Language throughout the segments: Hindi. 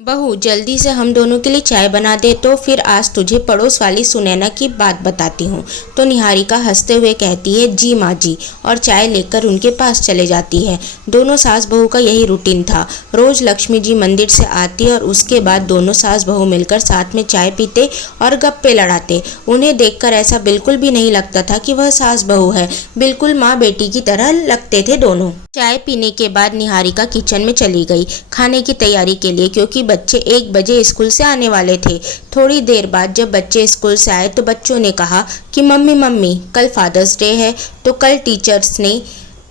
बहू, जल्दी से हम दोनों के लिए चाय बना दे तो फिर आज तुझे पड़ोस वाली सुनैना की बात बताती हूँ। तो निहारिका हंसते हुए कहती है, जी माँ जी, और चाय लेकर उनके पास चले जाती है। दोनों सास बहू का यही रूटीन था। रोज लक्ष्मी जी मंदिर से आती और उसके बाद दोनों सास बहू मिलकर साथ में चाय पीते और गप्पे लड़ाते। उन्हें देखकर ऐसा बिल्कुल भी नहीं लगता था कि वह सास बहू है, बिल्कुल माँ बेटी की तरह लगते थे दोनों। चाय पीने के बाद निहारिका किचन में चली गई खाने की तैयारी के लिए, क्योंकि बच्चे 1 बजे स्कूल से आने वाले थे। थोड़ी देर बाद जब बच्चे स्कूल से आए तो बच्चों ने कहा कि मम्मी मम्मी, कल फादर्स डे है, तो कल टीचर्स ने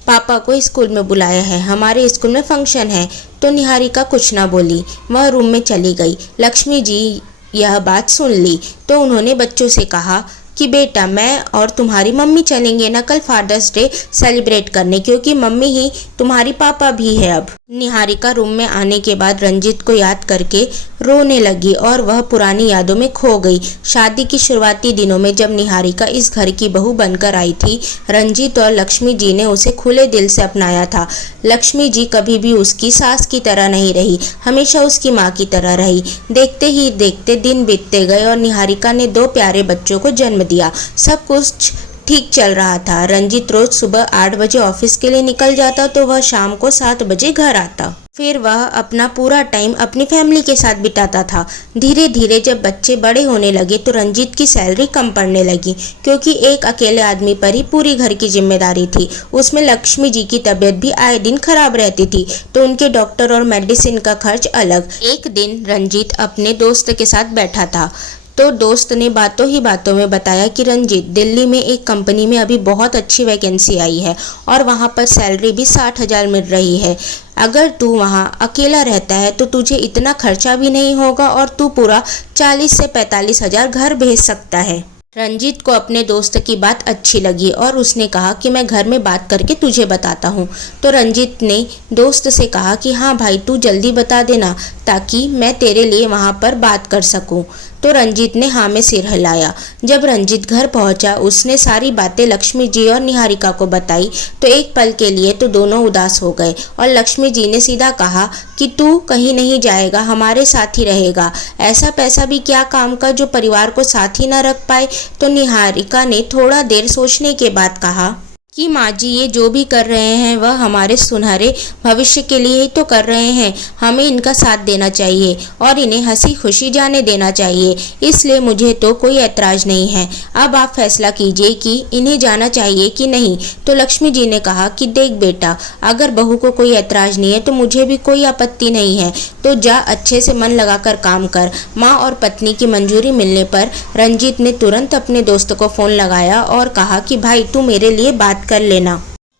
पापा को स्कूल में बुलाया है, हमारे स्कूल में फंक्शन है। तो निहारिका कुछ ना बोली, वह रूम में चली गई। लक्ष्मी जी यह बात सुन ली तो उन्होंने बच्चों से कहा कि बेटा, मैं और तुम्हारी मम्मी चलेंगे ना कल फादर्स डे सेलिब्रेट करने, क्योंकि मम्मी ही तुम्हारी पापा भी है अब। निहारिका रूम में आने के बाद रंजीत को याद करके रोने लगी और वह पुरानी यादों में खो गई। शादी की शुरुआती दिनों में जब निहारिका इस घर की बहू बनकर आई थी, रंजीत और लक्ष्मी जी ने उसे खुले दिल से अपनाया था। लक्ष्मी जी कभी भी उसकी सास की तरह नहीं रही, हमेशा उसकी माँ की तरह रही। देखते ही देखते दिन बीतते गए और निहारिका ने 2 प्यारे बच्चों को जन्म दिया। सब कुछ ठीक चल रहा था। रंजीत रोज सुबह 8 बजे ऑफिस के लिए निकल जाता तो वह शाम को 7 बजे घर आता। फिर वह अपना पूरा टाइम अपनी फैमिली के साथ बिताता था। धीरे धीरे जब बच्चे बड़े होने लगे तो रंजीत की सैलरी कम पड़ने लगी, क्योंकि एक अकेले आदमी पर ही पूरी घर की जिम्मेदारी थी। उसमें लक्ष्मी जी की तबीयत भी आए दिन खराब रहती थी, तो उनके डॉक्टर और मेडिसिन का खर्च अलग। एक दिन रंजीत अपने दोस्त के साथ बैठा था तो दोस्त ने बातों ही बातों में बताया कि रंजीत, दिल्ली में एक कंपनी में अभी बहुत अच्छी वैकेंसी आई है और वहाँ पर सैलरी भी 60,000 मिल रही है। अगर तू वहाँ अकेला रहता है तो तुझे इतना खर्चा भी नहीं होगा और तू पूरा 40 से 45,000 घर भेज सकता है। रंजीत को अपने दोस्त की बात अच्छी लगी और उसने कहा कि मैं घर में बात करके तुझे बताता हूँ। तो रंजीत ने दोस्त से कहा कि हाँ भाई, तू जल्दी बता देना ताकि मैं तेरे लिए वहाँ पर बात कर सकूँ। तो रंजीत ने हाँ में सिर हिलाया। जब रंजीत घर पहुंचा उसने सारी बातें लक्ष्मी जी और निहारिका को बताई तो एक पल के लिए तो दोनों उदास हो गए और लक्ष्मी जी ने सीधा कहा कि तू कहीं नहीं जाएगा, हमारे साथ ही रहेगा। ऐसा पैसा भी क्या काम का जो परिवार को साथ ही न रख पाए। तो निहारिका ने थोड़ा देर सोचने के बाद कहा कि माँ जी, ये जो भी कर रहे हैं वह हमारे सुनहरे भविष्य के लिए ही तो कर रहे हैं। हमें इनका साथ देना चाहिए और इन्हें हंसी खुशी जाने देना चाहिए, इसलिए मुझे तो कोई ऐतराज नहीं है। अब आप फैसला कीजिए कि इन्हें जाना चाहिए कि नहीं। तो लक्ष्मी जी ने कहा कि देख बेटा, अगर बहू को कोई ऐतराज नहीं है तो मुझे भी कोई आपत्ति नहीं है, तो जा अच्छे से मन लगाकर काम कर। माँ और पत्नी की मंजूरी मिलने पर रंजीत ने तुरंत अपने दोस्त को फ़ोन लगाया और कहा कि भाई, तू मेरे लिए बात कर लेना।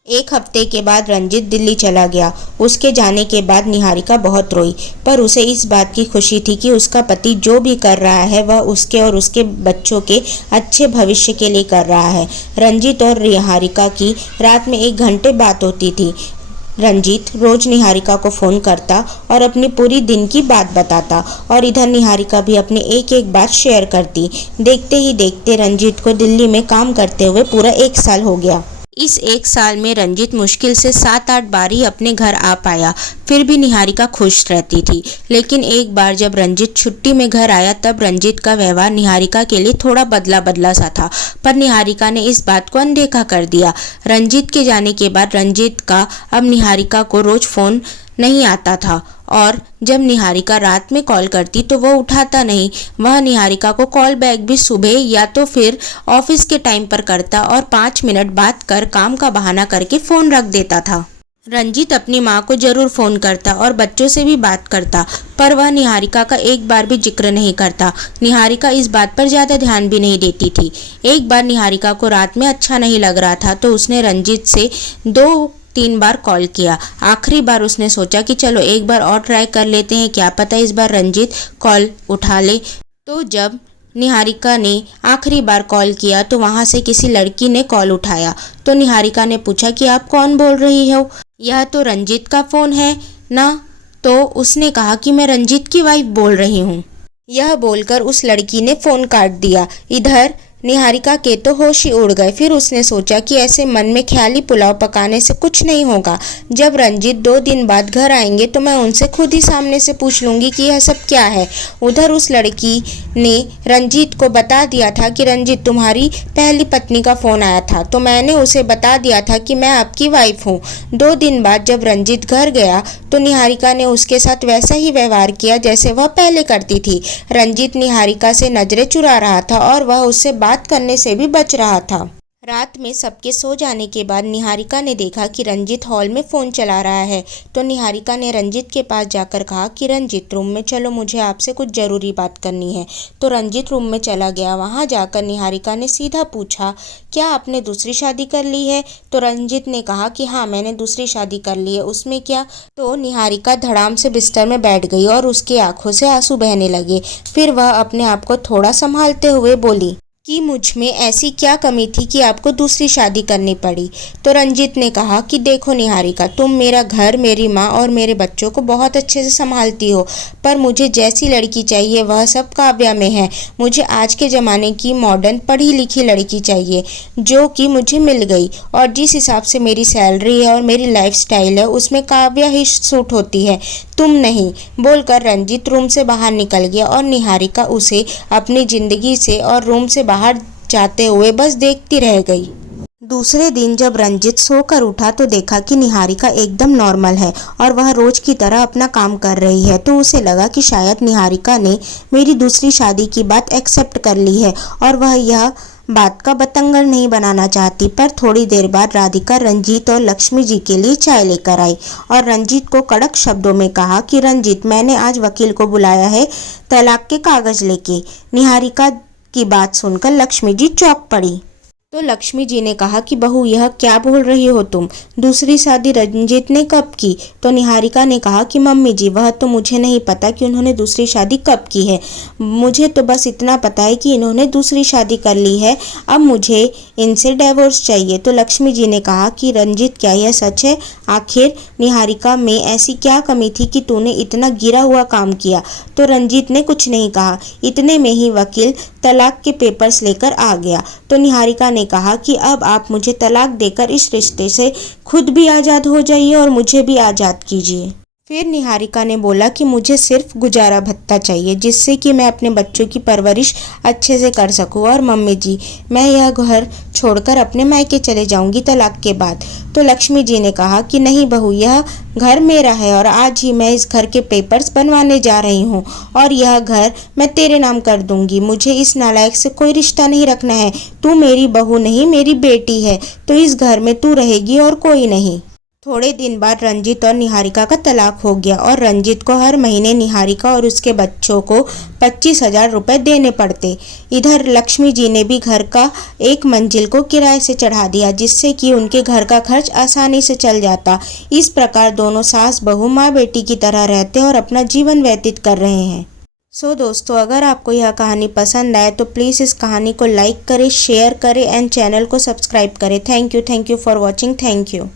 1 हफ्ते के बाद रंजीत दिल्ली चला गया। उसके जाने के बाद निहारिका बहुत रोई, पर उसे इस बात की खुशी थी कि उसका पति जो भी कर रहा है वह उसके और उसके बच्चों के अच्छे भविष्य के लिए कर रहा है। रंजीत और निहारिका की रात में 1 घंटे बात होती थी। रंजीत रोज निहारिका को फ़ोन करता और अपनी पूरी दिन की बात बताता और इधर निहारिका भी अपनी एक एक बात शेयर करती। देखते ही देखते रंजीत को दिल्ली में काम करते हुए पूरा 1 साल हो गया। इस 1 साल में रंजीत मुश्किल से 7-8 बार ही अपने घर आ पाया, फिर भी निहारिका खुश रहती थी। लेकिन एक बार जब रंजीत छुट्टी में घर आया तब रंजीत का व्यवहार निहारिका के लिए थोड़ा बदला बदला सा था, पर निहारिका ने इस बात को अनदेखा कर दिया। रंजीत के जाने के बाद रंजीत का अब निहारिका को रोज फ़ोन नहीं आता था और जब निहारिका रात में कॉल करती तो वो उठाता नहीं। वह निहारिका को कॉल बैक भी सुबह या तो फिर ऑफिस के टाइम पर करता और 5 मिनट बात कर काम का बहाना करके फ़ोन रख देता था। रंजीत अपनी माँ को जरूर फ़ोन करता और बच्चों से भी बात करता, पर वह निहारिका का एक बार भी जिक्र नहीं करता। निहारिका इस बात पर ज़्यादा ध्यान भी नहीं देती थी। एक बार निहारिका को रात में अच्छा नहीं लग रहा था तो उसने रंजीत से 2-3 बार कॉल किया। आखिरी बार उसने सोचा कि चलो एक बार और ट्राई कर लेते हैं, क्या पता इस बार रंजीत कॉल उठा ले। तो जब निहारिका ने आखिरी बार कॉल किया तो वहाँ से किसी लड़की ने कॉल उठाया। तो निहारिका ने पूछा कि आप कौन बोल रही हो, यह तो रंजीत का फ़ोन है ना। तो उसने कहा कि मैं रंजीत की वाइफ बोल रही हूँ। यह बोलकर उस लड़की ने फ़ोन काट दिया। इधर निहारिका के तो होश ही उड़ गए। फिर उसने सोचा कि ऐसे मन में ख्याली पुलाव पकाने से कुछ नहीं होगा। जब रंजीत 2 दिन बाद घर आएंगे तो मैं उनसे खुद ही सामने से पूछ लूँगी कि यह सब क्या है। उधर उस लड़की ने रंजीत को बता दिया था कि रंजीत, तुम्हारी पहली पत्नी का फ़ोन आया था तो मैंने उसे बता दिया था कि मैं आपकी वाइफ हूँ। 2 दिन बाद जब रंजीत घर गया तो निहारिका ने उसके साथ वैसा ही व्यवहार किया जैसे वह पहले करती थी। रंजीत निहारिका से नजरें चुरा रहा था और वह उससे बात करने से भी बच रहा था। रात में सबके सो जाने के बाद निहारिका ने देखा कि रंजीत हॉल में फ़ोन चला रहा है, तो निहारिका ने रंजीत के पास जाकर कहा कि रंजीत, रूम में चलो, मुझे आपसे कुछ ज़रूरी बात करनी है। तो रंजीत रूम में चला गया। वहां जाकर निहारिका ने सीधा पूछा, क्या आपने दूसरी शादी कर ली है? तो रंजीत ने कहा कि हाँ, मैंने दूसरी शादी कर ली है। उसमें क्या? तो निहारिका धड़ाम से बिस्तर में बैठ गई और उसकी आंखों से आंसू बहने लगे। फिर वह अपने आप को थोड़ा संभालते हुए बोली कि मुझ में ऐसी क्या कमी थी कि आपको दूसरी शादी करनी पड़ी? तो रंजीत ने कहा कि देखो निहारिका, तुम मेरा घर, मेरी माँ और मेरे बच्चों को बहुत अच्छे से संभालती हो, पर मुझे जैसी लड़की चाहिए वह सब काव्या में है। मुझे आज के ज़माने की मॉडर्न पढ़ी लिखी लड़की चाहिए, जो कि मुझे मिल गई, और जिस हिसाब से मेरी सैलरी है और मेरी लाइफस्टाइल है उसमें काव्या ही सूट होती है, तुम नहीं। बोलकर रंजीत रूम से बाहर निकल गया और निहारिका उसे अपनी ज़िंदगी से और रूम से बाहर जाते हुए बस देखती रह गई। दूसरे दिन जब रंजीत सोकर उठा तो देखा कि निहारिका एकदम नॉर्मल है और वह रोज की तरह अपना काम कर रही है। तो उसे लगा कि शायद निहारिका ने मेरी दूसरी शादी की बात एक्सेप्ट कर ली है और वह यह बात का बतंगड़ नहीं बनाना चाहती। पर थोड़ी देर बाद राधिका रंजीत और लक्ष्मी जी के लिए चाय लेकर आई और रंजीत को कड़क शब्दों में कहा कि रंजीत, मैंने आज वकील को बुलाया है तलाक के कागज लेके। निहारिका की बात सुनकर लक्ष्मी जी चौंक पड़ी। तो लक्ष्मी जी ने कहा कि बहू, यह क्या बोल रही हो तुम? दूसरी शादी रंजीत ने कब की? तो निहारिका ने कहा कि मम्मी जी, वह तो मुझे नहीं पता कि उन्होंने दूसरी शादी कब की है। मुझे तो बस इतना पता है कि इन्होंने दूसरी शादी कर ली है। अब मुझे इनसे डिवोर्स चाहिए। तो लक्ष्मी जी ने कहा कि रंजीत, क्या यह सच है? आखिर निहारिका में ऐसी क्या कमी थी कि तूने इतना गिरा हुआ काम किया? तो रंजीत ने कुछ नहीं कहा। इतने में ही वकील तलाक के पेपर्स लेकर आ गया। तो निहारिका ने कहा कि अब आप मुझे तलाक देकर इस रिश्ते से खुद भी आज़ाद हो जाइए और मुझे भी आज़ाद कीजिए। फिर निहारिका ने बोला कि मुझे सिर्फ गुजारा भत्ता चाहिए, जिससे कि मैं अपने बच्चों की परवरिश अच्छे से कर सकूं। और मम्मी जी, मैं यह घर छोड़कर अपने मायके चले जाऊंगी तलाक के बाद। तो लक्ष्मी जी ने कहा कि नहीं बहू, यह घर मेरा है और आज ही मैं इस घर के पेपर्स बनवाने जा रही हूँ और यह घर मैं तेरे नाम कर दूंगी। मुझे इस नालायक से कोई रिश्ता नहीं रखना है। तू मेरी बहू नहीं, मेरी बेटी है, तो इस घर में तू रहेगी और कोई नहीं। थोड़े दिन बाद रंजीत और निहारिका का तलाक हो गया और रंजीत को हर महीने निहारिका और उसके बच्चों को 25,000 रुपये देने पड़ते। इधर लक्ष्मी जी ने भी घर का एक मंजिल को किराए से चढ़ा दिया, जिससे कि उनके घर का खर्च आसानी से चल जाता। इस प्रकार दोनों सास बहू माँ बेटी की तरह रहते और अपना जीवन व्यतीत कर रहे हैं। दोस्तों, अगर आपको यह कहानी पसंद आए तो प्लीज़ इस कहानी को लाइक करें, शेयर करें एंड चैनल को सब्सक्राइब करें। Thank you for watching. Thank you.